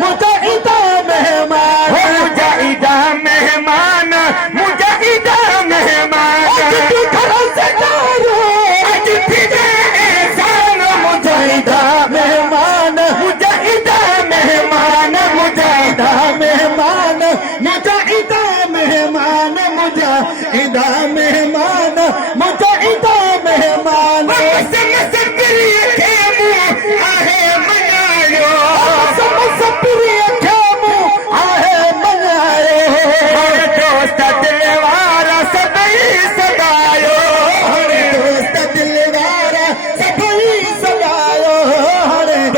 मुजाहिदा मेहमान, मुजाहिदा मेहमान, मुजाहिदा मेहमान, अतिथि घर से डारो, अतिथि दे एहसान, मुजाहिदा मेहमान, मुजाहिदा मेहमान, मुजाहिदा मेहमान, मुजाहिदा मेहमान, मुजाहिदा मेहमान, मुजाहिदा मेहमान, प्रिय खेमू आहे मनायो, प्रिय खेमू आहे मनायो, दोस्त दिलवारा सभई सदायो, दोस्त दिलवारा सभई सदायो,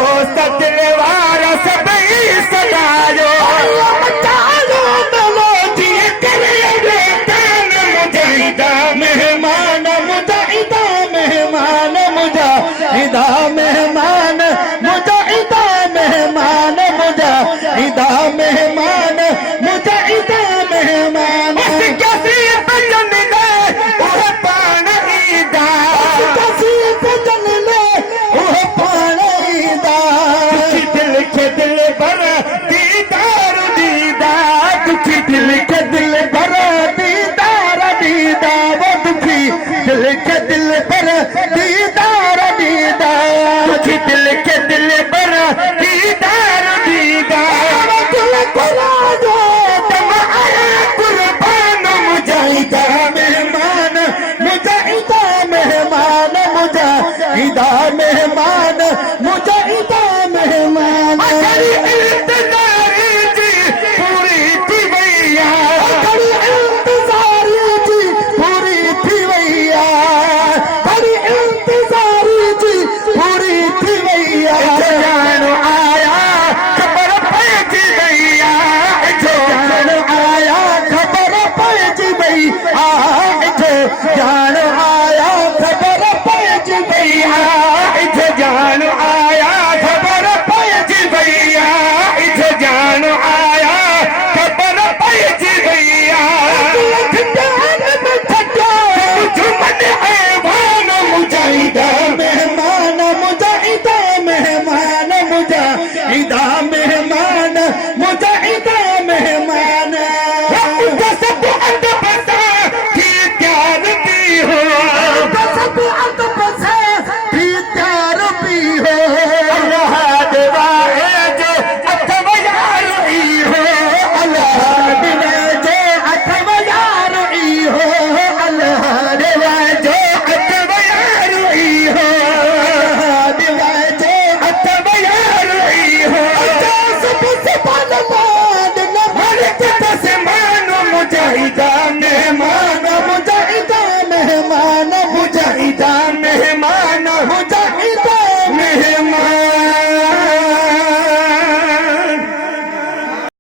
दोस्त दिलवारा सभई सदायो, मचालो मेलोडी करे बेतान, मुजाहिदा मेहमान, मुजाहिदा मेहमान, मुजाहिदा मेहमान, मुजाहिदा मेहमान, मुजाहिदा मेहमान, मुजाहिदा मेहमान, कैसी बचन दे उह पान ईदा, कसी बचन ले ओह पाणीदा, दुखी दिल के दिल भर दीदार दीदा, दुखी दिल के दिल भर दीदार दीदा, वो दुखी दिल के दिल पर दीदार दीदा, दुखी दिल के दिल भर दीदार दीदा, दिल को राज